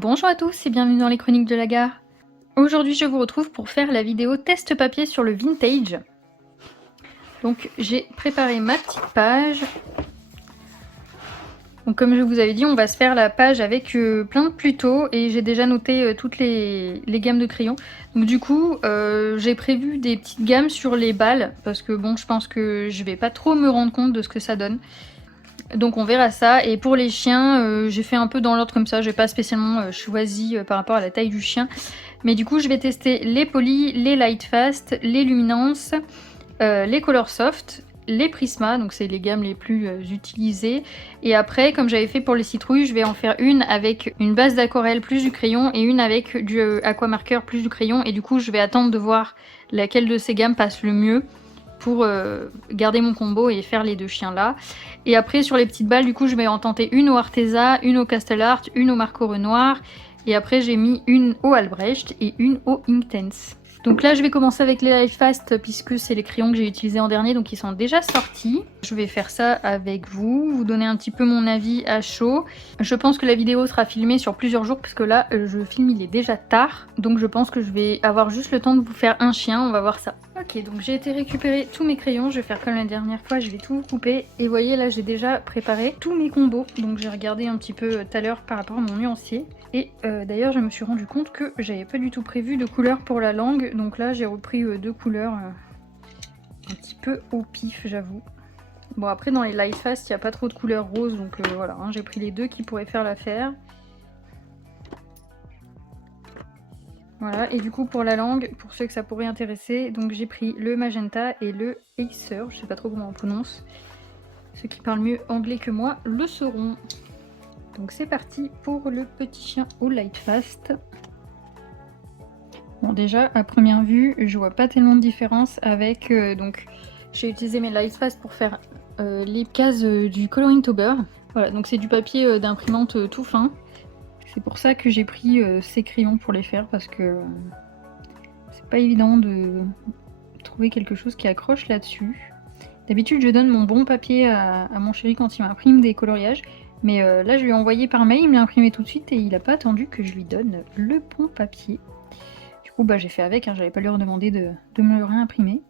Bonjour à tous et bienvenue dans les chroniques de la gare. Aujourd'hui je vous retrouve pour faire la vidéo test papier sur le vintage. Donc j'ai préparé ma petite page. Donc comme je vous avais dit, on va se faire la page avec plein de plutos et j'ai déjà noté toutes les gammes de crayons. Donc du coup j'ai prévu des petites gammes sur les balles parce que bon, je pense que je vais pas trop me rendre compte de ce que ça donne. Donc on verra ça. Et pour les chiens, j'ai fait un peu dans l'ordre comme ça, j'ai pas spécialement choisi par rapport à la taille du chien. Mais du coup je vais tester les polis, les light fast, les luminance, les color soft, les prisma, donc c'est les gammes les plus utilisées. Et après, comme j'avais fait pour les citrouilles, je vais en faire une avec une base d'aquarelle plus du crayon et une avec du aquamarqueur plus du crayon. Et du coup je vais attendre de voir laquelle de ces gammes passe le mieux pour garder mon combo et faire les deux chiens là. Et après sur les petites balles, du coup je vais en tenter une au Arteza, une au Castellart, une au Marco Renoir. Et après j'ai mis une au Albrecht et une au Inktense. Donc là je vais commencer avec les Light Fast puisque c'est les crayons que j'ai utilisés en dernier, donc ils sont déjà sortis. Je vais faire ça avec vous donner un petit peu mon avis à chaud. Je pense que la vidéo sera filmée sur plusieurs jours parce que là je filme, il est déjà tard. Donc je pense que je vais avoir juste le temps de vous faire un chien, on va voir ça. Ok, donc j'ai été récupérer tous mes crayons, je vais faire comme la dernière fois, je vais tout couper. Et vous voyez là j'ai déjà préparé tous mes combos, donc j'ai regardé un petit peu tout à l'heure par rapport à mon nuancier. Et d'ailleurs je me suis rendu compte que j'avais pas du tout prévu de couleur pour la langue, donc là j'ai repris deux couleurs un petit peu au pif, j'avoue. Bon après dans les Light Fast il n'y a pas trop de couleurs roses, donc voilà, hein, j'ai pris les deux qui pourraient faire l'affaire. Voilà, et du coup pour la langue, pour ceux que ça pourrait intéresser, donc j'ai pris le magenta et le Acer, je sais pas trop comment on prononce. Ceux qui parlent mieux anglais que moi le sauront. Donc c'est parti pour le petit chien au Light Fast. Bon déjà à première vue je vois pas tellement de différence avec donc j'ai utilisé mes Light Fast pour faire les cases du Coloring Tober. Voilà, donc c'est du papier d'imprimante tout fin. C'est pour ça que j'ai pris ces crayons pour les faire parce que c'est pas évident de trouver quelque chose qui accroche là-dessus. D'habitude je donne mon bon papier à mon chéri quand il m'imprime des coloriages. Mais là je lui ai envoyé par mail, il me l'a imprimé tout de suite et il n'a pas attendu que je lui donne le bon papier. Du coup bah j'ai fait avec, hein, j'allais pas lui redemander de me le réimprimer.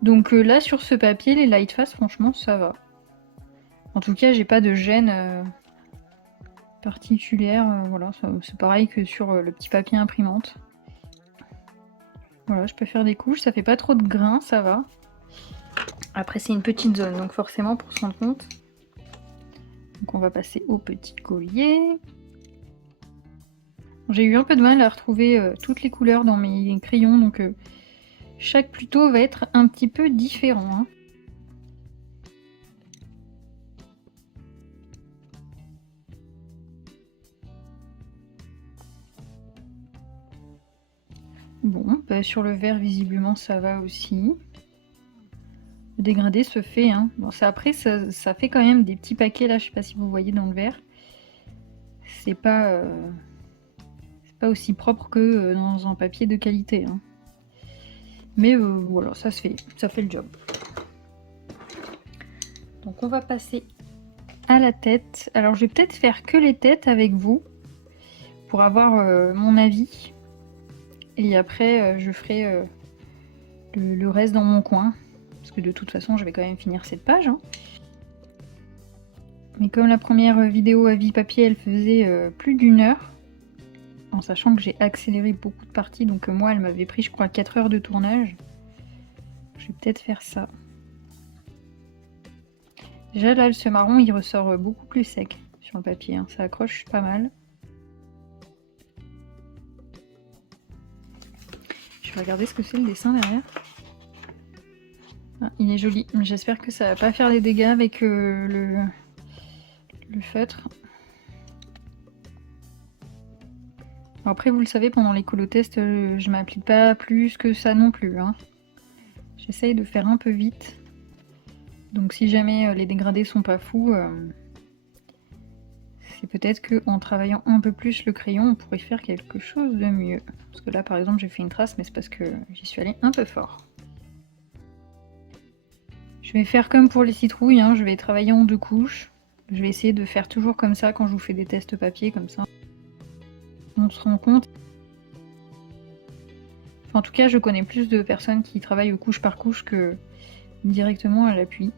Donc là sur ce papier, les Light Fast franchement ça va. En tout cas j'ai pas de gêne particulière, voilà, c'est pareil que sur le petit papier imprimante. Voilà, je peux faire des couches, ça fait pas trop de grains, ça va. Après c'est une petite zone, donc forcément pour se rendre compte. Donc on va passer au petit collier. J'ai eu un peu de mal à retrouver toutes les couleurs dans mes crayons, donc chaque pluto va être un petit peu différent. Hein. Bon, bah sur le vert visiblement ça va aussi. Le dégradé se fait. Hein. Bon, ça, après ça fait quand même des petits paquets là, je sais pas si vous voyez dans le vert. C'est pas aussi propre que dans un papier de qualité. Hein. Mais voilà, ça se fait, ça fait le job. Donc on va passer à la tête. Alors je vais peut-être faire que les têtes avec vous pour avoir mon avis. Et après je ferai le reste dans mon coin. Parce que de toute façon je vais quand même finir cette page. Hein. Mais comme la première vidéo avis papier elle faisait plus d'1 heure, en sachant que j'ai accéléré beaucoup de parties, donc moi elle m'avait pris je crois 4 heures de tournage. Je vais peut-être faire ça. Déjà là ce marron il ressort beaucoup plus sec sur le papier, hein. Ça accroche pas mal. Je vais regarder ce que c'est le dessin derrière. Ah, il est joli, j'espère que ça va pas faire des dégâts avec le feutre. Après vous le savez, pendant les colo-tests je m'applique pas plus que ça non plus. Hein. J'essaye de faire un peu vite. Donc si jamais les dégradés sont pas fous, c'est peut-être qu'en travaillant un peu plus le crayon, on pourrait faire quelque chose de mieux. Parce que là par exemple j'ai fait une trace, mais c'est parce que j'y suis allée un peu fort. Je vais faire comme pour les citrouilles, hein, je vais travailler en 2 couches. Je vais essayer de faire toujours comme ça quand je vous fais des tests papier, comme ça. on se rend compte. Enfin, en tout cas, je connais plus de personnes qui travaillent couche par couche que directement à l'appui.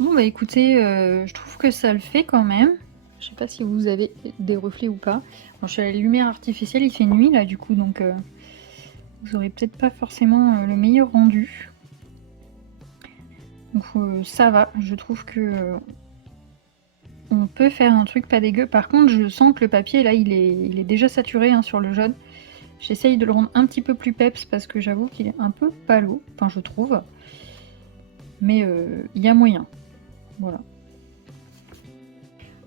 Bon bah écoutez, je trouve que ça le fait quand même. Je sais pas si vous avez des reflets ou pas. Bon, je suis à la lumière artificielle, il fait nuit là du coup, donc vous aurez peut-être pas forcément le meilleur rendu. Donc ça va, je trouve que on peut faire un truc pas dégueu. Par contre, je sens que le papier là, il est déjà saturé hein, sur le jaune. J'essaye de le rendre un petit peu plus peps parce que j'avoue qu'il est un peu palo, enfin je trouve. Mais il y a moyen. Voilà.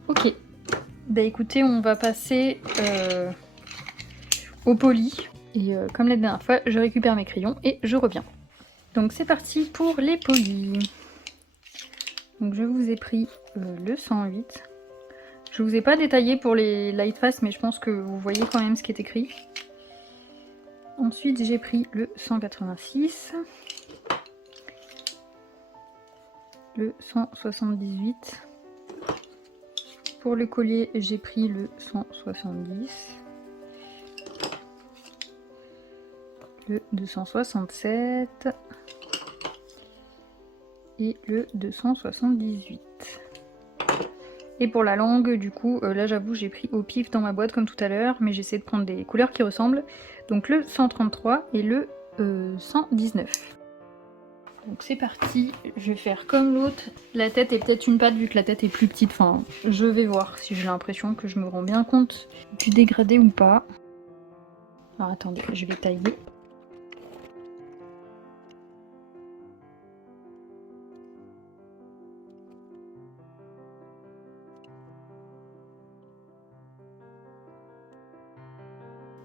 Ok. Bah écoutez, on va passer au poli. Et comme la dernière fois, je récupère mes crayons et je reviens. Donc c'est parti pour les polis. Donc je vous ai pris le 108. Je vous ai pas détaillé pour les light fast, mais je pense que vous voyez quand même ce qui est écrit. Ensuite j'ai pris le 186. Le 178. Pour le collier, j'ai pris le 170. Le 267 et le 278. Et pour la langue, du coup, là j'avoue j'ai pris au pif dans ma boîte comme tout à l'heure, mais j'essaie de prendre des couleurs qui ressemblent. Donc le 133 et le 119. Donc c'est parti, je vais faire comme l'autre. La tête est peut-être une patte vu que la tête est plus petite. Enfin, je vais voir si j'ai l'impression que je me rends bien compte du dégradé ou pas. Alors attendez, je vais tailler.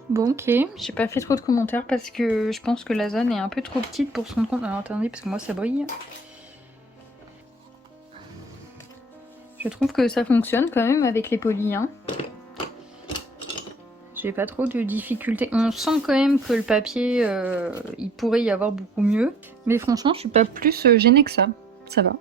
Bon ok, j'ai pas fait trop de commentaires parce que je pense que la zone est un peu trop petite pour se rendre compte. Alors attendez, parce que moi ça brille. Je trouve que ça fonctionne quand même avec les polis. Hein. J'ai pas trop de difficultés. On sent quand même que le papier, il pourrait y avoir beaucoup mieux. Mais franchement, je suis pas plus gênée que ça. Ça va.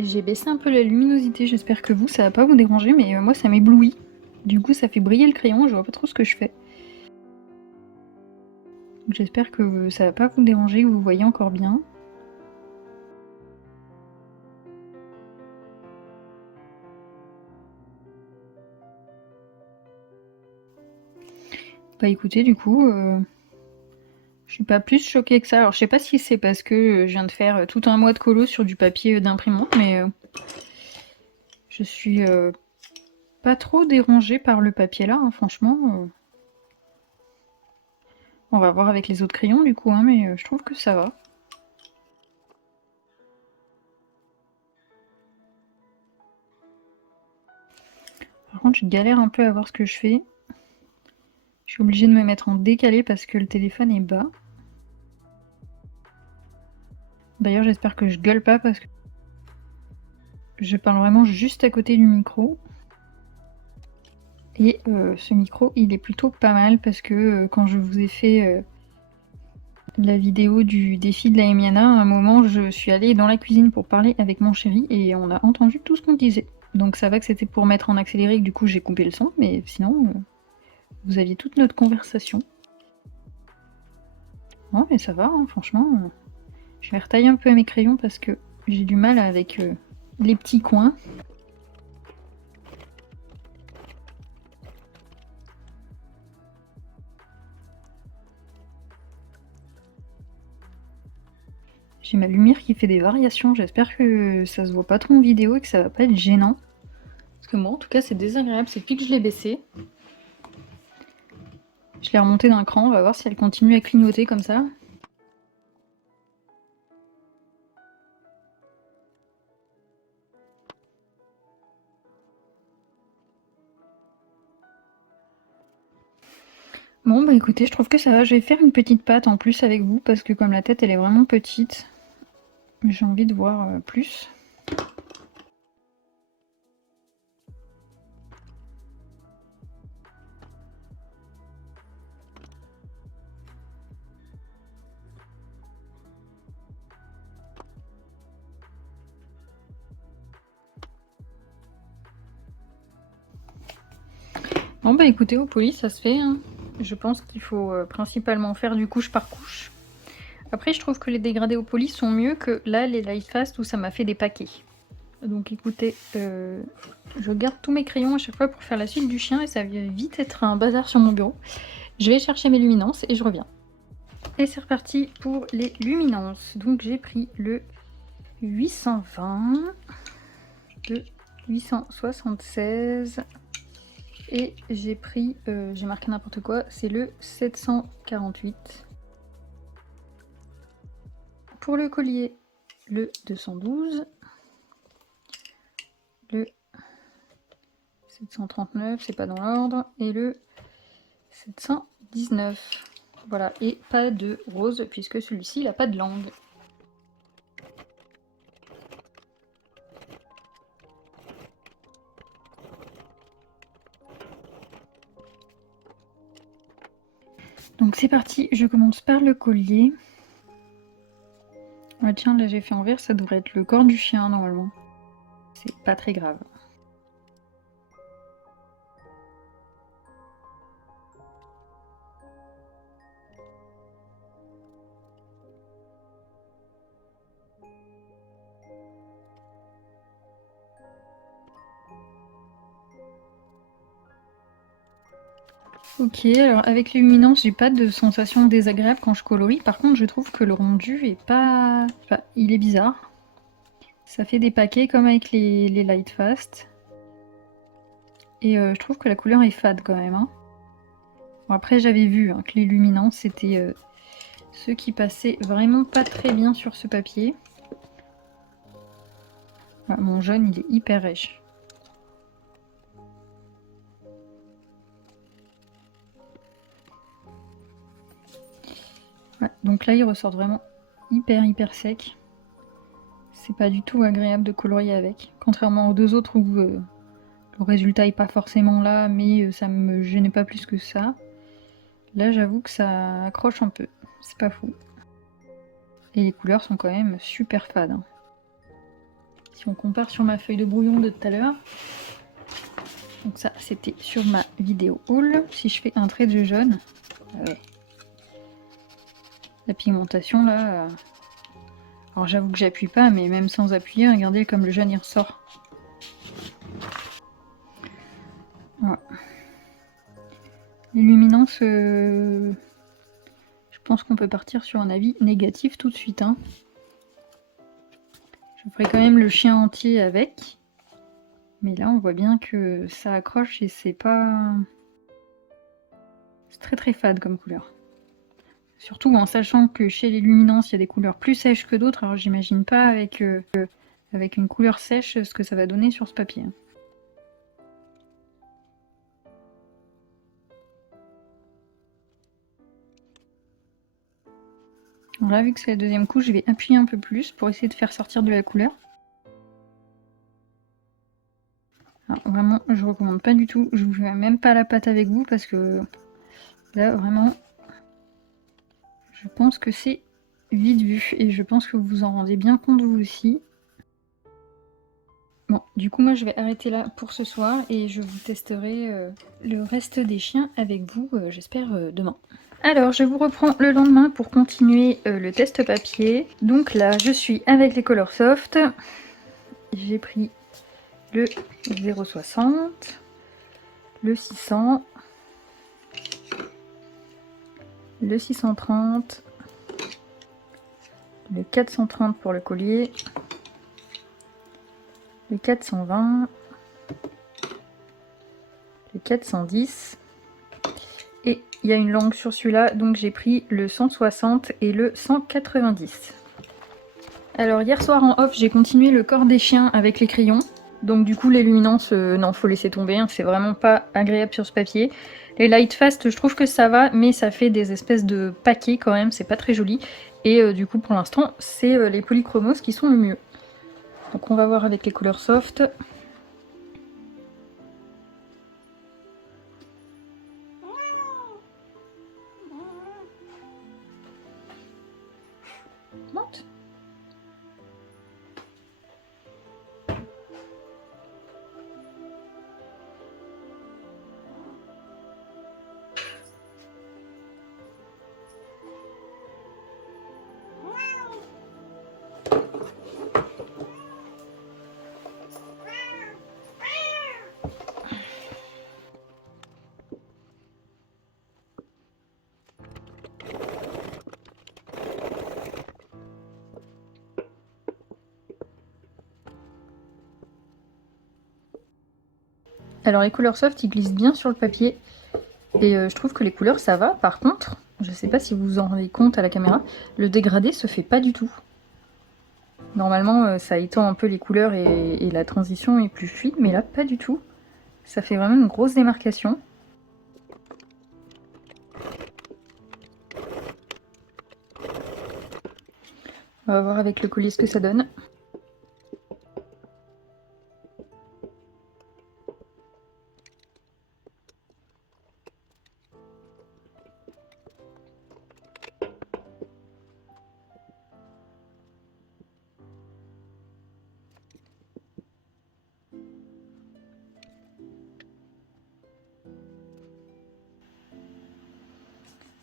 J'ai baissé un peu la luminosité, j'espère que vous, ça va pas vous déranger, mais moi ça m'éblouit. Du coup ça fait briller le crayon, je vois pas trop ce que je fais. J'espère que ça va pas vous déranger, que vous voyez encore bien. Bah écoutez, du coup, je suis pas plus choquée que ça. Alors je sais pas si c'est parce que je viens de faire tout un mois de colo sur du papier d'imprimante, mais je suis pas trop dérangée par le papier là, hein, franchement. On va voir avec les autres crayons du coup, hein, mais je trouve que ça va. Par contre, je galère un peu à voir ce que je fais. Je suis obligée de me mettre en décalé parce que le téléphone est bas. D'ailleurs, j'espère que je gueule pas parce que je parle vraiment juste à côté du micro. Et ce micro, il est plutôt pas mal parce que quand je vous ai fait la vidéo du défi de la Emiana, à un moment, je suis allée dans la cuisine pour parler avec mon chéri et on a entendu tout ce qu'on disait. Donc ça va que c'était pour mettre en accéléré et que du coup j'ai coupé le son, mais sinon, vous aviez toute notre conversation. Ouais, mais ça va, hein, franchement. Je vais retailler un peu à mes crayons parce que j'ai du mal avec les petits coins. J'ai ma lumière qui fait des variations, j'espère que ça se voit pas trop en vidéo et que ça va pas être gênant. Parce que moi en tout cas c'est désagréable, c'est depuis que je l'ai baissé. Je l'ai remontée d'un cran, on va voir si elle continue à clignoter comme ça. Bon bah écoutez, je trouve que ça va. Je vais faire une petite pâte en plus avec vous parce que comme la tête elle est vraiment petite, j'ai envie de voir plus. Bon bah écoutez, au poli ça se fait, hein. Je pense qu'il faut principalement faire du couche par couche. Après je trouve que les dégradés au poli sont mieux que là les light fast où ça m'a fait des paquets. Donc écoutez, je garde tous mes crayons à chaque fois pour faire la suite du chien et ça va vite être un bazar sur mon bureau. Je vais chercher mes luminances et je reviens. Et c'est reparti pour les luminances. Donc j'ai pris le 820, le 876 et j'ai pris, j'ai marqué n'importe quoi, c'est le 748. Pour le collier, le 212, le 739, c'est pas dans l'ordre, et le 719. Voilà, et pas de rose puisque celui-ci il n'a pas de langue. Donc c'est parti, je commence par le collier. Ah tiens, là j'ai fait en vert, ça devrait être le corps du chien normalement. C'est pas très grave. Ok, alors avec les luminances, j'ai pas de sensation désagréable quand je colorie. Par contre, je trouve que le rendu est pas... Enfin, il est bizarre. Ça fait des paquets comme avec les light fast. Et je trouve que la couleur est fade quand même. Hein. Bon, après, j'avais vu hein, que les luminances, c'était ceux qui passaient vraiment pas très bien sur ce papier. Voilà, mon jaune, il est hyper rêche. Ouais, donc là, ils ressortent vraiment hyper sec. C'est pas du tout agréable de colorier avec. Contrairement aux deux autres où le résultat est pas forcément là, mais ça me gênait pas plus que ça. Là, j'avoue que ça accroche un peu. C'est pas fou. Et les couleurs sont quand même super fades. Hein. Si on compare sur ma feuille de brouillon de tout à l'heure, donc ça, c'était sur ma vidéo haul. Si je fais un trait de jaune, ouais. La pigmentation là... Alors j'avoue que j'appuie pas, mais même sans appuyer, regardez comme le jaune il ressort. Voilà. Les luminances, je pense qu'on peut partir sur un avis négatif tout de suite. Hein. Je ferai quand même le chien entier avec. Mais là on voit bien que ça accroche et c'est pas... C'est très fade comme couleur. Surtout en sachant que chez les luminances, il y a des couleurs plus sèches que d'autres. Alors j'imagine pas avec une couleur sèche ce que ça va donner sur ce papier. Alors là, vu que c'est la deuxième couche, je vais appuyer un peu plus pour essayer de faire sortir de la couleur. Alors, vraiment, je recommande pas du tout. Je vous fais même pas la pâte avec vous parce que là, vraiment, je pense que c'est vite vu. Et je pense que vous vous en rendez bien compte vous aussi. Bon, du coup, moi, je vais arrêter là pour ce soir et je vous testerai le reste des chiens avec vous, j'espère, demain. Alors, je vous reprends le lendemain pour continuer le test papier. Donc là, je suis avec les Colorsoft. J'ai pris le 0,60, le 600, le 630, le 430 pour le collier, le 420, le 410 et il y a une langue sur celui-là, donc j'ai pris le 160 et le 190. Alors hier soir en off, j'ai continué le corps des chiens avec les crayons. Donc du coup les luminances, non, faut laisser tomber, hein, c'est vraiment pas agréable sur ce papier. Les light fast, je trouve que ça va, mais ça fait des espèces de paquets quand même, c'est pas très joli. Et du coup pour l'instant c'est les polychromos qui sont le mieux. Donc on va voir avec les couleurs soft. Monte. Alors les couleurs soft, ils glissent bien sur le papier. Et je trouve que les couleurs, ça va. Par contre, je sais pas si vous vous en rendez compte à la caméra, le dégradé se fait pas du tout. Normalement, ça étend un peu les couleurs et la transition est plus fluide, mais là, pas du tout. Ça fait vraiment une grosse démarcation. On va voir avec le collier ce que ça donne.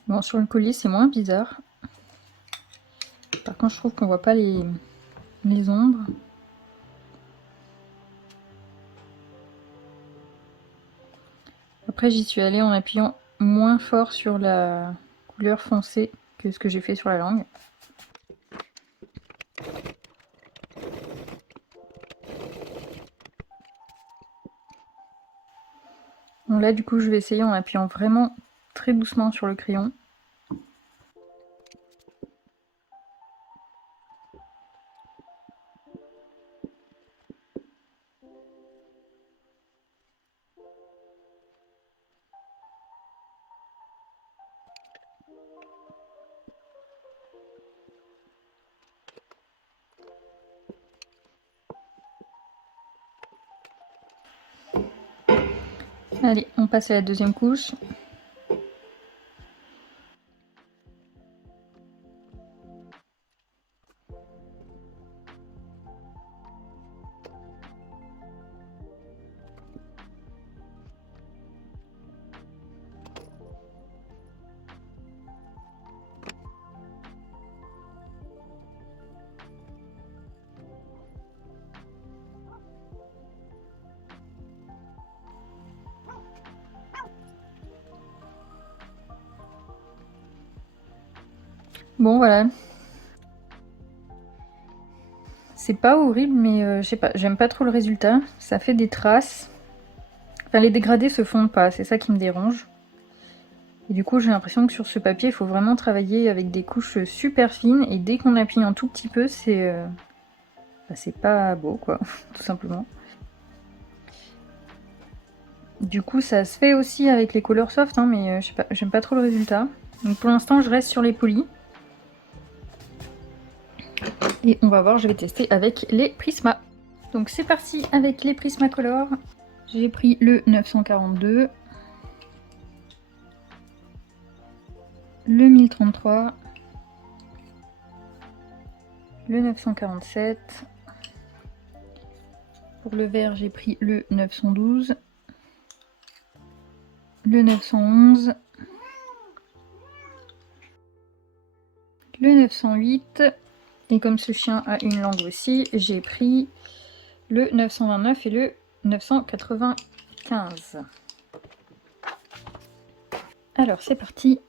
Bon, sur le collier, c'est moins bizarre. Par contre, je trouve qu'on voit pas les ombres. Après, j'y suis allée en appuyant moins fort sur la couleur foncée que ce que j'ai fait sur la langue. Bon, là, du coup, je vais essayer en appuyant vraiment très doucement sur le crayon. Allez, on passe à la deuxième couche. Bon, voilà. C'est pas horrible, mais je sais pas, j'aime pas trop le résultat. Ça fait des traces. Enfin, les dégradés se fondent pas, c'est ça qui me dérange. Et du coup, j'ai l'impression que sur ce papier, il faut vraiment travailler avec des couches super fines. Et dès qu'on appuie un tout petit peu, c'est pas beau, quoi, tout simplement. Du coup, ça se fait aussi avec les couleurs soft, hein, mais je sais pas, j'aime pas trop le résultat. Donc pour l'instant, je reste sur les polis. Et on va voir, je vais tester avec les Prisma. Donc c'est parti avec les Prismacolor. J'ai pris le 942, le 1033, le 947. Pour le vert, j'ai pris le 912, le 911, le 908. Et comme ce chien a une langue aussi, j'ai pris le 929 et le 995. Alors c'est parti.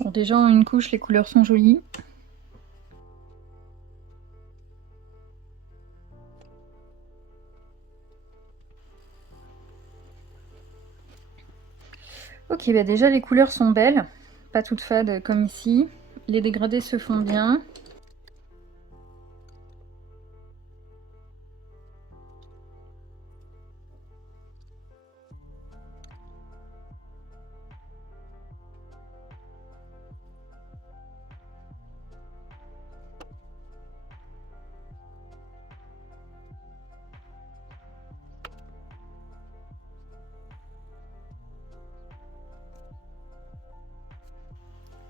Bon, déjà en une couche, les couleurs sont jolies. Ok, bah déjà les couleurs sont belles, pas toutes fades comme ici. les dégradés se font bien.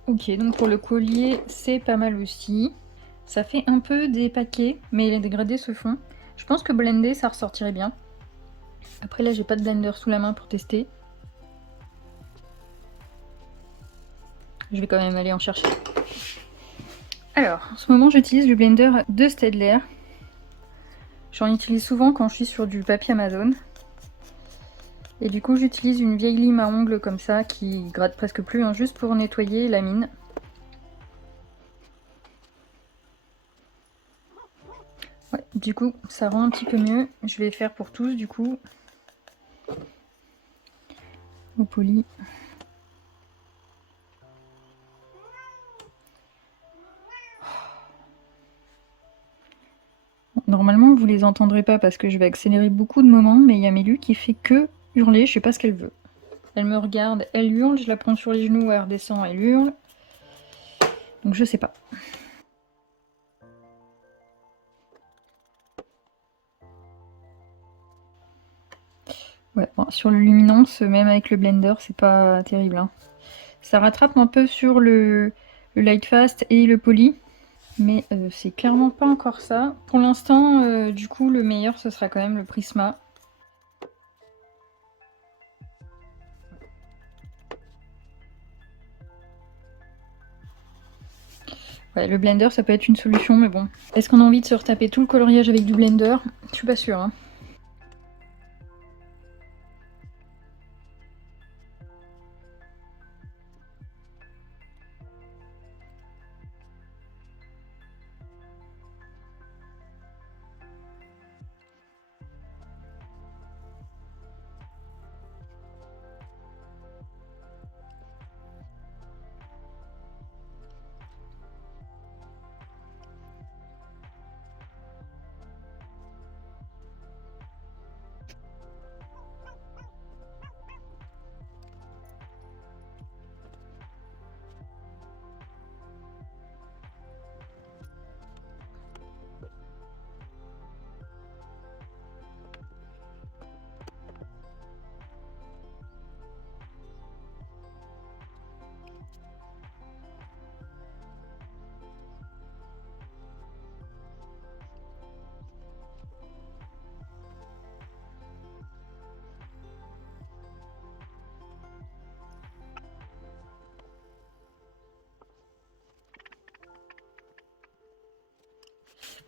Ok, donc pour le collier, c'est pas mal aussi. Ça fait un peu des paquets, mais les dégradés se font. Je pense que blender, ça ressortirait bien. Après là, j'ai pas de blender sous la main pour tester. Je vais quand même aller en chercher. Alors, en ce moment, j'utilise le blender de Staedtler. J'en utilise souvent quand je suis sur du papier Amazon. Et du coup, j'utilise une vieille lime à ongles comme ça, qui gratte presque plus, hein, juste pour nettoyer la mine. Ouais, du coup, ça rend un petit peu mieux. Je vais faire pour tous, du coup. Au poli. Normalement, vous les entendrez pas parce que je vais accélérer beaucoup de moments, mais il y a Mélu qui fait que hurler, je sais pas ce qu'elle veut. Elle me regarde, elle hurle, je la prends sur les genoux, elle redescend, elle hurle. Donc je sais pas. Ouais, bon, sur le luminance, même avec le blender, c'est pas terrible, hein. Ça rattrape un peu sur le light fast et le poly, mais c'est clairement pas encore ça. Pour l'instant, du coup, le meilleur, ce sera quand même le Prisma. Ouais, le blender, ça peut être une solution, mais bon. Est-ce qu'on a envie de se retaper tout le coloriage avec du blender? Je suis pas sûre, hein.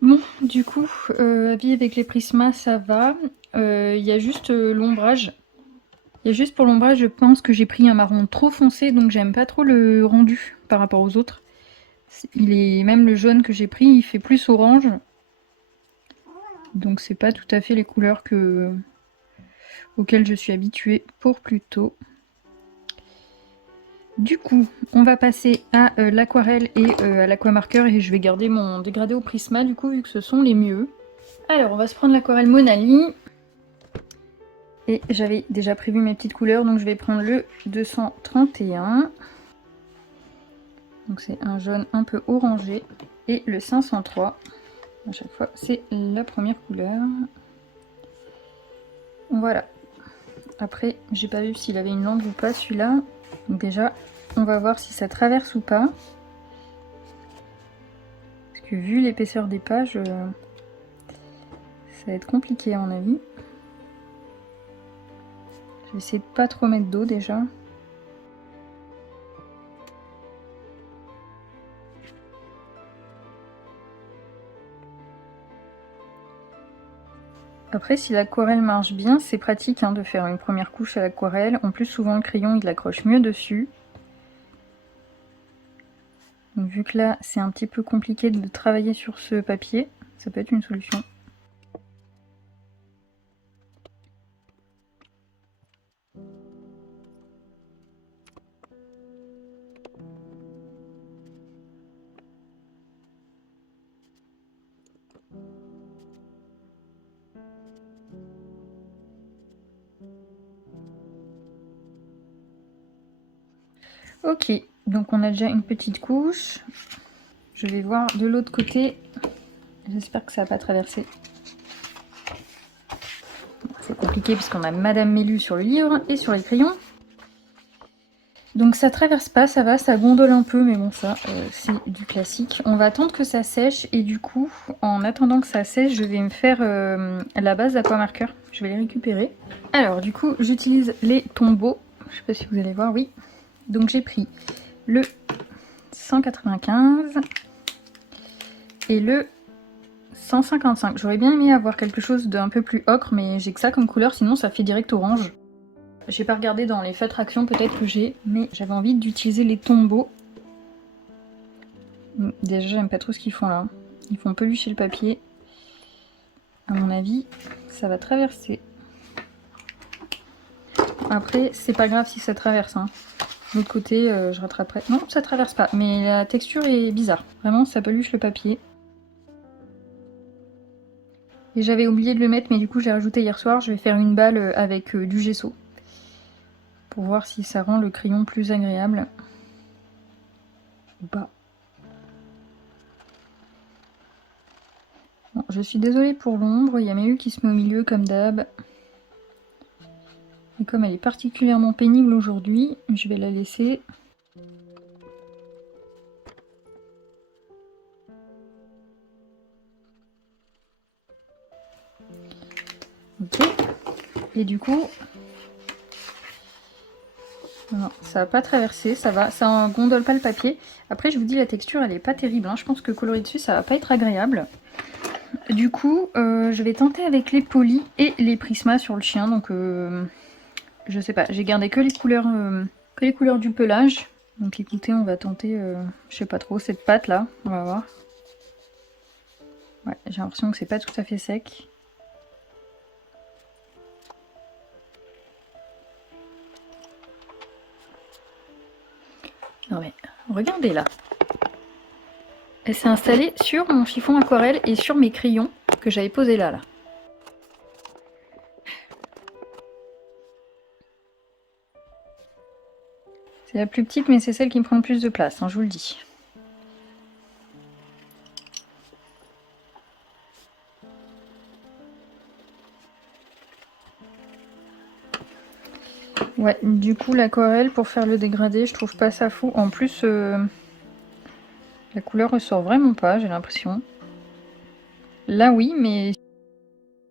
Bon, du coup, avis avec les Prismas, ça va. Il y a juste l'ombrage. Il y a juste pour l'ombrage, je pense que j'ai pris un marron trop foncé, donc j'aime pas trop le rendu par rapport aux autres. Il est même le jaune que j'ai pris, il fait plus orange. Donc c'est pas tout à fait les couleurs auxquelles je suis habituée pour plus tôt. Du coup, on va passer à l'aquarelle et à l'aquamarqueur et je vais garder mon dégradé au Prisma du coup vu que ce sont les mieux. Alors on va se prendre l'aquarelle Monali. Et j'avais déjà prévu mes petites couleurs, donc je vais prendre le 231. Donc c'est un jaune un peu orangé. Et le 503. À chaque fois, c'est la première couleur. Voilà. Après, j'ai pas vu s'il avait une langue ou pas celui-là. Donc déjà, on va voir si ça traverse ou pas. Parce que vu l'épaisseur des pages, ça va être compliqué à mon avis. Je vais essayer de pas trop mettre d'eau déjà. Après, si l'aquarelle marche bien, c'est pratique hein, de faire une première couche à l'aquarelle. En plus, souvent le crayon, il accroche mieux dessus. Donc, vu que là, c'est un petit peu compliqué de travailler sur ce papier, ça peut être une solution. Ok, donc on a déjà une petite couche. Je vais voir de l'autre côté. J'espère que ça va pas traverser. C'est compliqué puisqu'on a Madame Mélu sur le livre et sur les crayons. Donc ça traverse pas, ça va, ça gondole un peu, mais bon ça c'est du classique. On va attendre que ça sèche et du coup, en attendant que ça sèche, je vais me faire la base d'aquamarqueur. Je vais les récupérer. Alors du coup, j'utilise les tombeaux. Je sais pas si vous allez voir, oui. Donc j'ai pris le 195 et le 155. J'aurais bien aimé avoir quelque chose d'un peu plus ocre, mais j'ai que ça comme couleur, sinon ça fait direct orange. J'ai pas regardé dans les feutres action, peut-être que j'ai, mais j'avais envie d'utiliser les tombeaux. Déjà, j'aime pas trop ce qu'ils font là. Ils font pelucher le papier. À mon avis, ça va traverser. Après, c'est pas grave si ça traverse. Hein. De l'autre côté, je rattraperai. Non, ça traverse pas, mais la texture est bizarre. Vraiment, ça peluche le papier. Et j'avais oublié de le mettre, mais du coup, j'ai rajouté hier soir. Je vais faire une balle avec du gesso. Pour voir si ça rend le crayon plus agréable. Ou pas. Bon, je suis désolée pour l'ombre, il y a Mélu qui se met au milieu comme d'hab. Et comme elle est particulièrement pénible aujourd'hui, je vais la laisser. Ok. Et du coup, non, ça va pas traverser, ça va, ça en gondole pas le papier. Après, je vous dis, la texture, elle est pas terrible. Hein. Je pense que colorer dessus, ça va pas être agréable. Du coup, je vais tenter avec les polis et les prismas sur le chien. Donc, je sais pas, j'ai gardé que les couleurs du pelage. Donc, écoutez, on va tenter, je sais pas trop, cette pâte là. On va voir. Ouais, j'ai l'impression que c'est pas tout à fait sec. Non mais, regardez là. Elle s'est installée sur mon chiffon aquarelle et sur mes crayons que j'avais posés là. C'est la plus petite, mais c'est celle qui me prend le plus de place, hein, je vous le dis. Ouais, du coup l'aquarelle pour faire le dégradé, je trouve pas ça fou. En plus, la couleur ressort vraiment pas, j'ai l'impression. Là oui, mais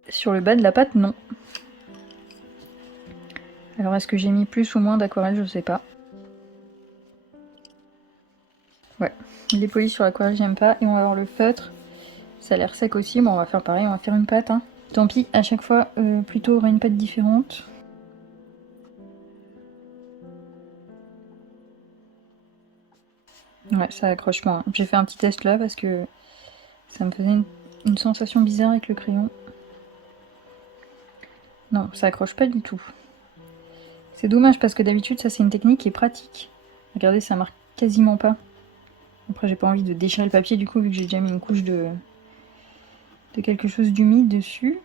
sur le bas de la pâte, non. Alors est-ce que j'ai mis plus ou moins d'aquarelle, je sais pas. Ouais, les polis sur l'aquarelle, j'aime pas. Et on va avoir le feutre. Ça a l'air sec aussi, bon on va faire pareil, on va faire une pâte. Hein. Tant pis, à chaque fois, plutôt aura une pâte différente. Ouais, ça accroche moins. J'ai fait un petit test là parce que ça me faisait une sensation bizarre avec le crayon. Non, ça accroche pas du tout. C'est dommage parce que d'habitude, ça c'est une technique qui est pratique. Regardez, ça marque quasiment pas. Après, j'ai pas envie de déchirer le papier du coup, vu que j'ai déjà mis une couche de quelque chose d'humide dessus.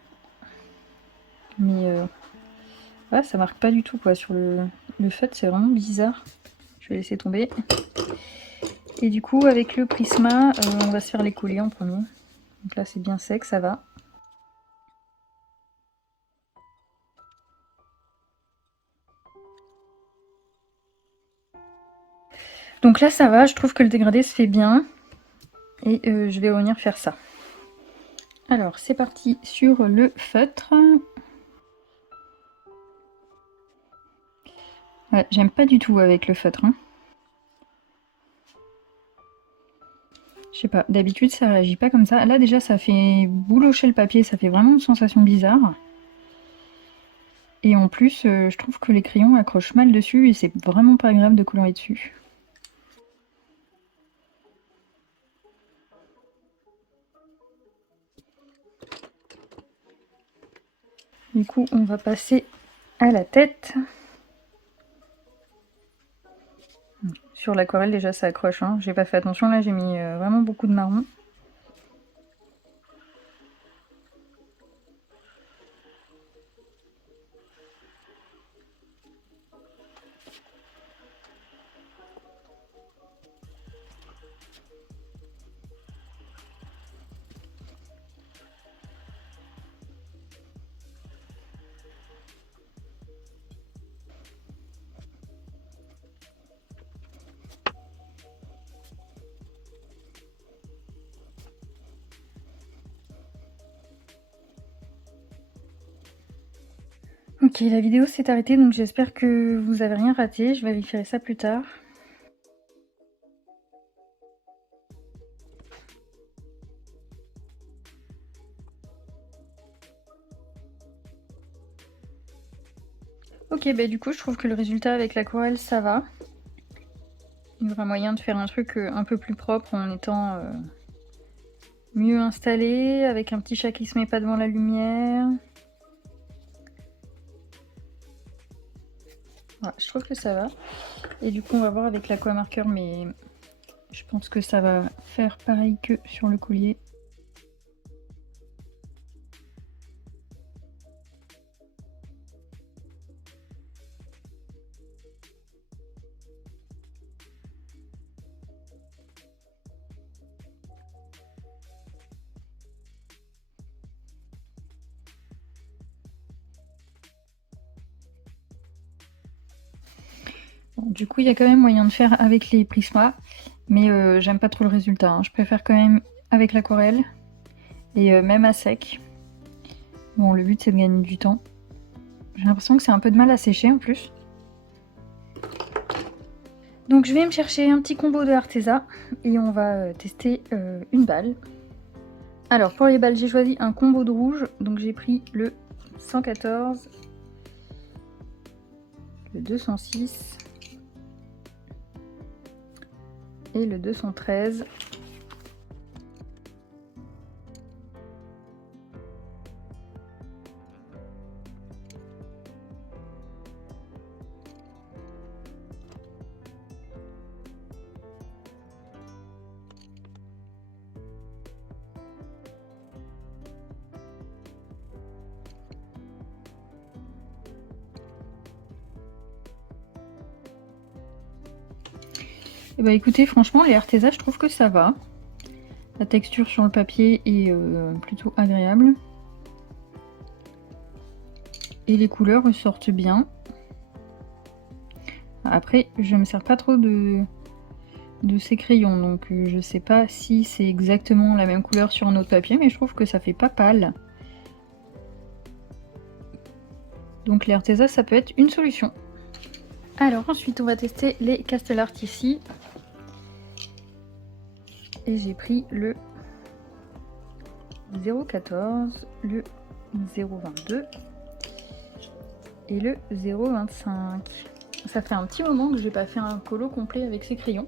Mais ouais, ça marque pas du tout quoi. Sur le fait, c'est vraiment bizarre. Je vais laisser tomber. Et du coup, avec le Prisma, on va se faire les coller en premier. Donc là, c'est bien sec, ça va. Donc là, ça va. Je trouve que le dégradé se fait bien. Et je vais revenir faire ça. Alors, c'est parti sur le feutre. Ouais, j'aime pas du tout avec le feutre. Hein. Je sais pas, d'habitude ça réagit pas comme ça. Là déjà ça fait boulocher le papier, ça fait vraiment une sensation bizarre. Et en plus, je trouve que les crayons accrochent mal dessus et c'est vraiment pas agréable de colorer dessus. Du coup, on va passer à la tête. Sur l'aquarelle déjà ça accroche, hein. J'ai pas fait attention, là j'ai mis vraiment beaucoup de marron. Ok, la vidéo s'est arrêtée, donc j'espère que vous avez rien raté. Je vérifierai ça plus tard. Ok, bah du coup je trouve que le résultat avec l'aquarelle ça va. Il y aura moyen de faire un truc un peu plus propre en étant mieux installé, avec un petit chat qui se met pas devant la lumière. Voilà, je trouve que ça va. Et du coup on va voir avec l'aquamarqueur, mais je pense que ça va faire pareil que sur le collier. Bon, du coup il y a quand même moyen de faire avec les Prisma, mais j'aime pas trop le résultat, hein. Je préfère quand même avec l'aquarelle, et même à sec. Bon, le but c'est de gagner du temps. J'ai l'impression que c'est un peu de mal à sécher en plus. Donc je vais me chercher un petit combo de Arteza et on va tester une balle. Alors pour les balles j'ai choisi un combo de rouge, donc j'ai pris le 114, le 206 et le 213. Et bah écoutez, franchement les Arteza je trouve que ça va. La texture sur le papier est plutôt agréable. Et les couleurs ressortent bien. Après, je me sers pas trop de ces crayons, donc je sais pas si c'est exactement la même couleur sur un autre papier, mais je trouve que ça fait pas pâle. Donc les Arteza, ça peut être une solution. Alors ensuite, on va tester les Castelart ici. Et j'ai pris le 0,14, le 0,22 et le 0,25. Ça fait un petit moment que j'ai pas fait un colo complet avec ces crayons.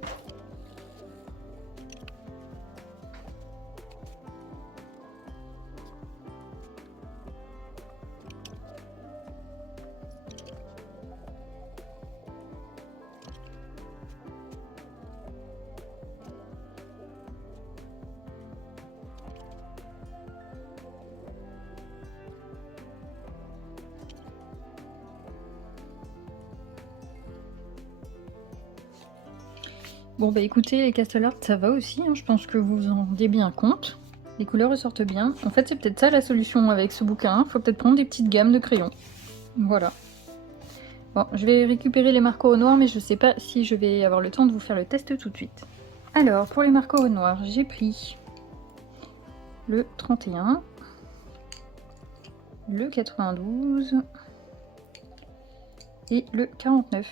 Bon bah écoutez, les Castelart ça va aussi, hein, je pense que vous vous en rendez bien compte. Les couleurs ressortent bien. En fait c'est peut-être ça la solution avec ce bouquin, faut peut-être prendre des petites gammes de crayons. Voilà. Bon, je vais récupérer les marqueurs au noir, mais je sais pas si je vais avoir le temps de vous faire le test tout de suite. Alors, pour les marqueurs au noir, j'ai pris le 31, le 92 et le 49.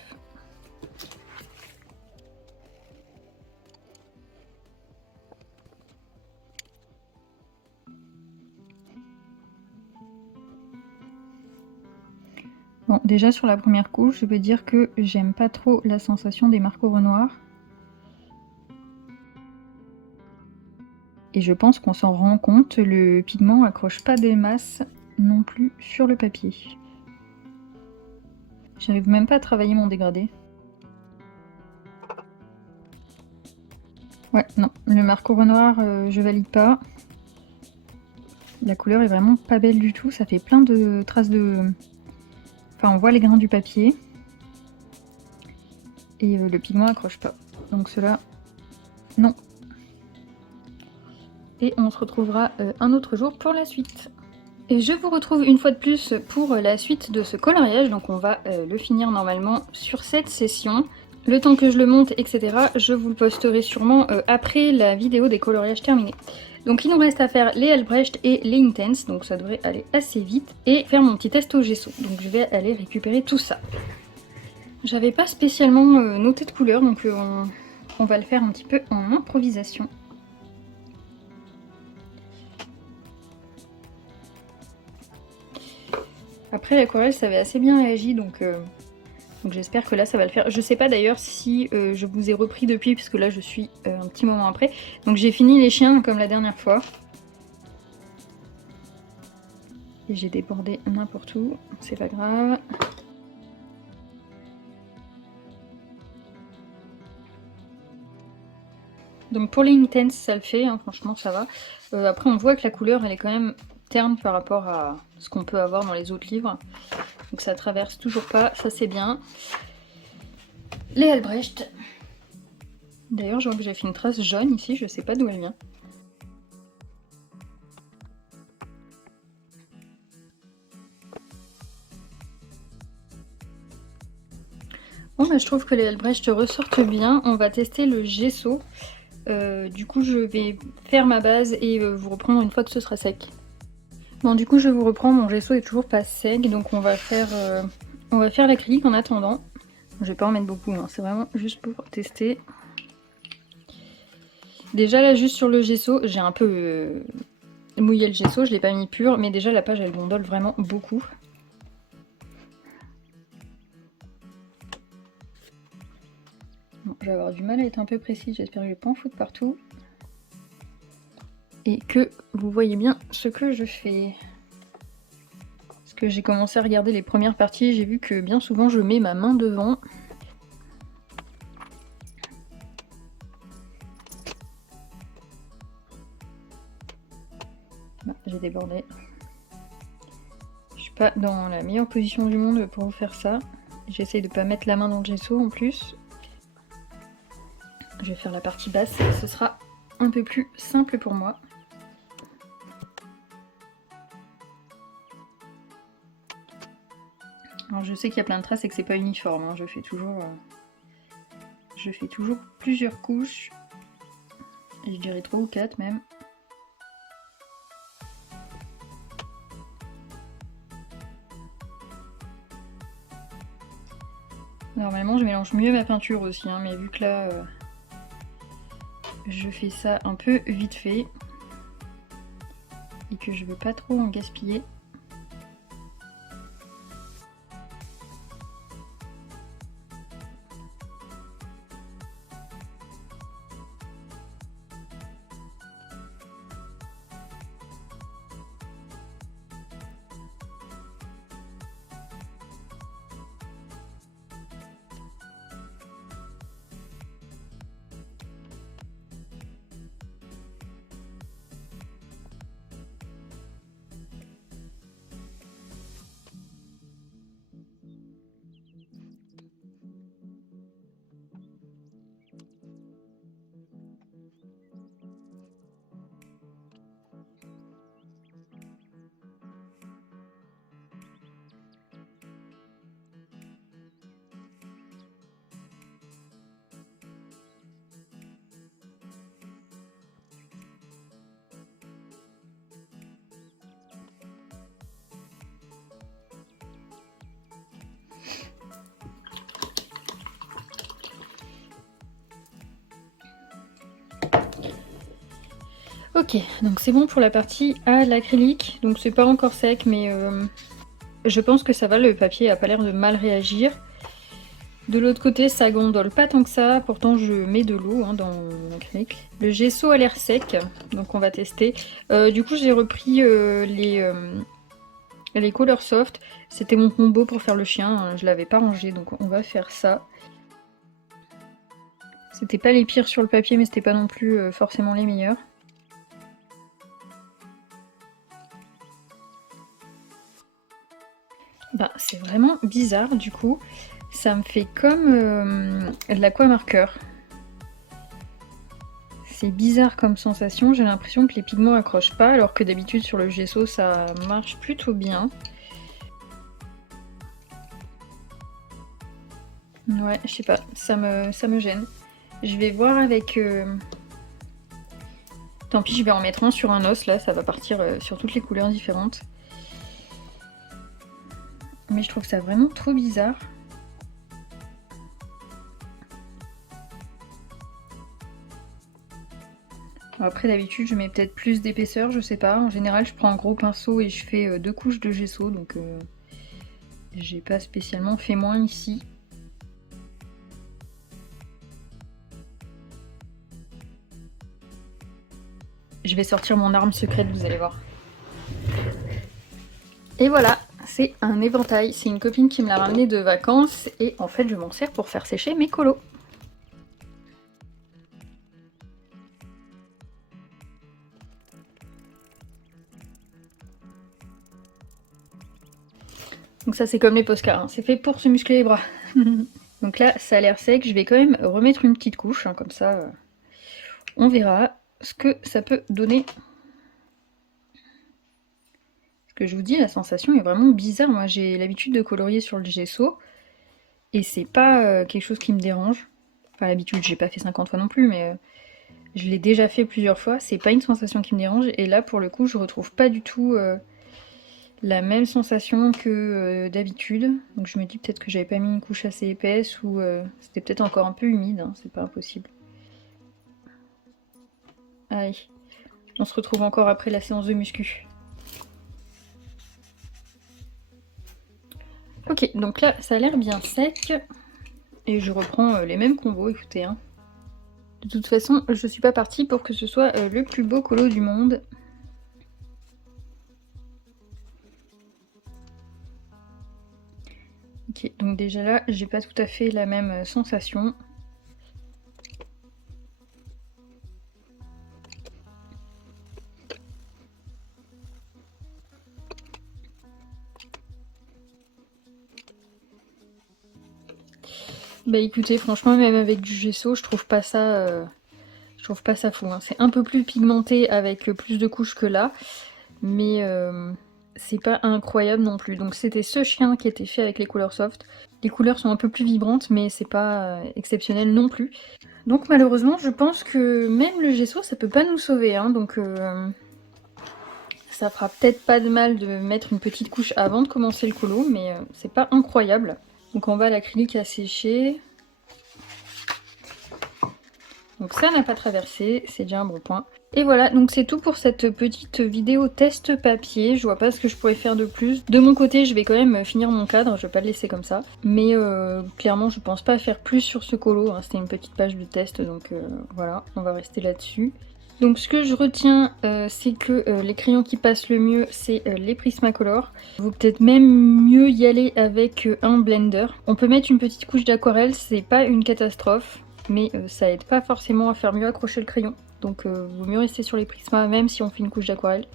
Bon, déjà sur la première couche, je peux dire que j'aime pas trop la sensation des marqueurs au noir. Et je pense qu'on s'en rend compte, le pigment accroche pas des masses non plus sur le papier. J'arrive même pas à travailler mon dégradé. Ouais, non, le marqueur au noir, je valide pas. La couleur est vraiment pas belle du tout, ça fait plein de traces de... Enfin, on voit les grains du papier. Et le pigment accroche pas. Donc cela, non. Et on se retrouvera un autre jour pour la suite. Et je vous retrouve une fois de plus pour la suite de ce coloriage. Donc on va le finir normalement sur cette session. Le temps que je le monte, etc., je vous le posterai sûrement après la vidéo des coloriages terminés. Donc il nous reste à faire les Albrecht et les Intense, donc ça devrait aller assez vite, et faire mon petit test au gesso. Donc je vais aller récupérer tout ça. J'avais pas spécialement noté de couleur, donc on va le faire un petit peu en improvisation. Après l'aquarelle ça avait assez bien réagi, donc j'espère que là ça va le faire. Je sais pas d'ailleurs si je vous ai repris depuis, puisque là je suis un petit moment après. Donc j'ai fini les chiens comme la dernière fois. Et j'ai débordé n'importe où, c'est pas grave. Donc pour les Intense ça le fait, hein, franchement ça va. Après on voit que la couleur elle est quand même terne par rapport à ce qu'on peut avoir dans les autres livres. Donc ça traverse toujours pas, ça c'est bien. Les Albrecht. D'ailleurs je vois que j'ai fait une trace jaune ici, je sais pas d'où elle vient. Bon bah je trouve que les Albrecht ressortent bien, on va tester le gesso. Du coup je vais faire ma base et vous reprendre une fois que ce sera sec. Bon du coup je vous reprends, mon gesso est toujours pas sec, donc on va faire l'acrylique en attendant. Je vais pas en mettre beaucoup, hein, c'est vraiment juste pour tester. Déjà là juste sur le gesso, j'ai un peu mouillé le gesso, je l'ai pas mis pur, mais déjà la page elle gondole vraiment beaucoup. Bon, je vais avoir du mal à être un peu précis, j'espère que je vais pas en foutre partout. Et que vous voyez bien ce que je fais. Parce que j'ai commencé à regarder les premières parties, j'ai vu que bien souvent je mets ma main devant. Ah, j'ai débordé. Je suis pas dans la meilleure position du monde pour vous faire ça. J'essaye de pas mettre la main dans le gesso en plus. Je vais faire la partie basse, ce sera un peu plus simple pour moi. Alors je sais qu'il y a plein de traces et que c'est pas uniforme, hein. Je fais toujours plusieurs couches. Et je dirais 3 ou 4 même. Normalement je mélange mieux ma peinture aussi, hein, mais vu que là je fais ça un peu vite fait et que je veux pas trop en gaspiller. Ok, donc c'est bon pour la partie à l'acrylique. Donc c'est pas encore sec, mais je pense que ça va, le papier a pas l'air de mal réagir. De l'autre côté, ça gondole pas tant que ça, pourtant je mets de l'eau hein, dans l'acrylique. Le gesso a l'air sec, donc on va tester. Du coup j'ai repris les Color Soft. C'était mon combo pour faire le chien, je l'avais pas rangé, donc on va faire ça. C'était pas les pires sur le papier, mais c'était pas non plus forcément les meilleurs. Bah, c'est vraiment bizarre du coup, ça me fait comme de l'aquamarqueur. C'est bizarre comme sensation, j'ai l'impression que les pigments accrochent pas, alors que d'habitude sur le gesso ça marche plutôt bien. Ouais, je sais pas, ça me gêne. Je vais voir avec Tant pis, je vais en mettre un sur un os, là, ça va partir sur toutes les couleurs différentes. Mais je trouve ça vraiment trop bizarre. Après, d'habitude, je mets peut-être plus d'épaisseur, je sais pas. En général, je prends un gros pinceau et je fais 2 couches de gesso, donc j'ai pas spécialement fait moins ici. Je vais sortir mon arme secrète, vous allez voir. Et voilà, c'est un éventail. C'est une copine qui me l'a ramené de vacances et en fait, je m'en sers pour faire sécher mes colos. Donc ça, c'est comme les Posca, hein. C'est fait pour se muscler les bras. Donc là, ça a l'air sec. Je vais quand même remettre une petite couche, hein, comme ça, on verra ce que ça peut donner. Ce que je vous dis, la sensation est vraiment bizarre. Moi, j'ai l'habitude de colorier sur le gesso et c'est pas quelque chose qui me dérange. Enfin, l'habitude, j'ai pas fait 50 fois non plus, mais je l'ai déjà fait plusieurs fois. C'est pas une sensation qui me dérange et là, pour le coup, je retrouve pas du tout la même sensation que d'habitude. Donc je me dis peut-être que j'avais pas mis une couche assez épaisse ou c'était peut-être encore un peu humide, hein, c'est pas impossible. Allez, on se retrouve encore après la séance de muscu. Ok, donc là ça a l'air bien sec. Et je reprends les mêmes combos, écoutez. Hein. De toute façon, je suis pas partie pour que ce soit le plus beau colo du monde. Ok, donc déjà là, j'ai pas tout à fait la même sensation. Bah écoutez, franchement, même avec du gesso, je trouve pas ça fou. Hein. C'est un peu plus pigmenté avec plus de couches que là, mais c'est pas incroyable non plus. Donc c'était ce chien qui était fait avec les couleurs soft. Les couleurs sont un peu plus vibrantes, mais c'est pas exceptionnel non plus. Donc malheureusement, je pense que même le gesso, ça peut pas nous sauver. Hein. Donc ça fera peut-être pas de mal de mettre une petite couche avant de commencer le colo, mais c'est pas incroyable. Donc on va l'acrylique à sécher. Donc ça n'a pas traversé, c'est déjà un bon point. Et voilà, donc c'est tout pour cette petite vidéo test papier. Je vois pas ce que je pourrais faire de plus. De mon côté, je vais quand même finir mon cadre, je vais pas le laisser comme ça. Mais clairement, je pense pas faire plus sur ce colo. Hein. C'était une petite page de test, donc voilà, on va rester là-dessus. Donc ce que je retiens, c'est que les crayons qui passent le mieux, c'est les Prismacolor. Il vaut peut-être même mieux y aller avec un blender. On peut mettre une petite couche d'aquarelle, c'est pas une catastrophe, mais ça aide pas forcément à faire mieux accrocher le crayon. Donc vaut mieux rester sur les Prisma, même si on fait une couche d'aquarelle.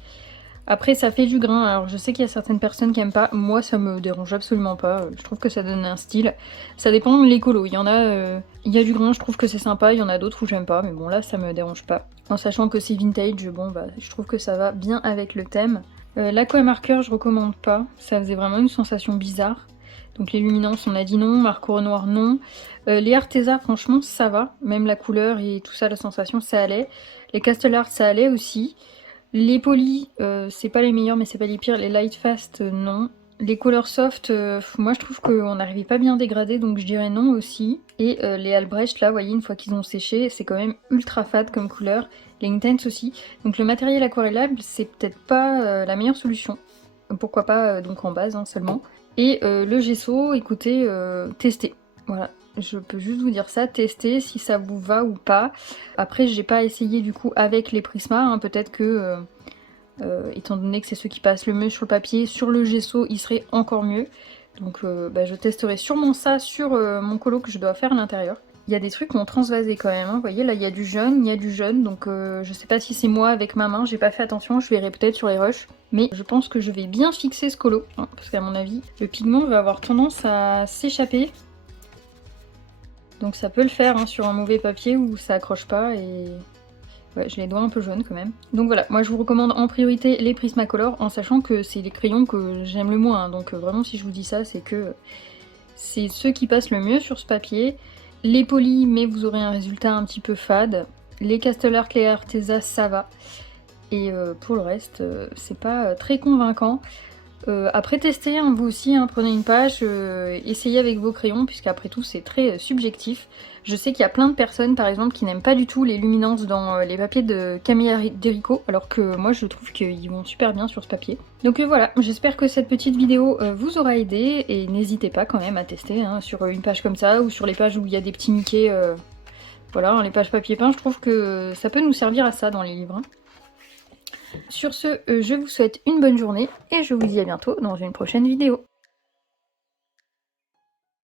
Après ça fait du grain, alors je sais qu'il y a certaines personnes qui aiment pas, moi ça me dérange absolument pas, je trouve que ça donne un style. Ça dépend de l'écolo, il y en a, il y a du grain, je trouve que c'est sympa, il y en a d'autres où j'aime pas, mais bon là ça me dérange pas. En sachant que c'est vintage, bon bah je trouve que ça va bien avec le thème. L'aquamarqueur je recommande pas, ça faisait vraiment une sensation bizarre. Donc les luminances on a dit non, Marco Renoir non. Les Arteza franchement ça va, même la couleur et tout ça, la sensation ça allait. Les Castle Art ça allait aussi. Les polis, c'est pas les meilleurs mais c'est pas les pires. Les light fast, non. Les colors soft, moi je trouve qu'on n'arrivait pas bien dégradé donc je dirais non aussi. Et les Albrecht là, vous voyez, une fois qu'ils ont séché, c'est quand même ultra fade comme couleur. Les Intense aussi. Donc le matériel aquarellable, c'est peut-être pas la meilleure solution. Pourquoi pas donc en base hein, seulement. Et le gesso, écoutez, testez. Voilà. Je peux juste vous dire ça, testez si ça vous va ou pas. Après, j'ai pas essayé du coup avec les Prisma, hein, peut-être que, étant donné que c'est ceux qui passent le mieux sur le papier, sur le gesso, il serait encore mieux. Donc bah, je testerai sûrement ça sur mon colo que je dois faire à l'intérieur. Il y a des trucs qui ont transvasé quand même, hein. Vous voyez là il y a du jaune, il y a du jaune, donc je sais pas si c'est moi avec ma main, j'ai pas fait attention, je verrai peut-être sur les rushs. Mais je pense que je vais bien fixer ce colo, hein, parce qu'à mon avis, le pigment va avoir tendance à s'échapper. Donc ça peut le faire hein, sur un mauvais papier où ça accroche pas et... Ouais, j'ai les doigts un peu jaunes quand même. Donc voilà, moi je vous recommande en priorité les Prismacolor en sachant que c'est les crayons que j'aime le moins. Hein. Donc vraiment si je vous dis ça, c'est que c'est ceux qui passent le mieux sur ce papier. Les polis, mais vous aurez un résultat un petit peu fade. Les Casteller Clé Artesa, ça va. Et pour le reste, c'est pas très convaincant. Après tester, hein, vous aussi, hein, prenez une page, essayez avec vos crayons, puisqu'après tout c'est très subjectif. Je sais qu'il y a plein de personnes par exemple qui n'aiment pas du tout les luminances dans les papiers de Camille Derico, alors que moi je trouve qu'ils vont super bien sur ce papier. Donc voilà, j'espère que cette petite vidéo vous aura aidé, et n'hésitez pas quand même à tester hein, sur une page comme ça, ou sur les pages où il y a des petits Mickey. Voilà, hein, les pages papier peint, je trouve que ça peut nous servir à ça dans les livres. Hein. Sur ce, je vous souhaite une bonne journée et je vous dis à bientôt dans une prochaine vidéo.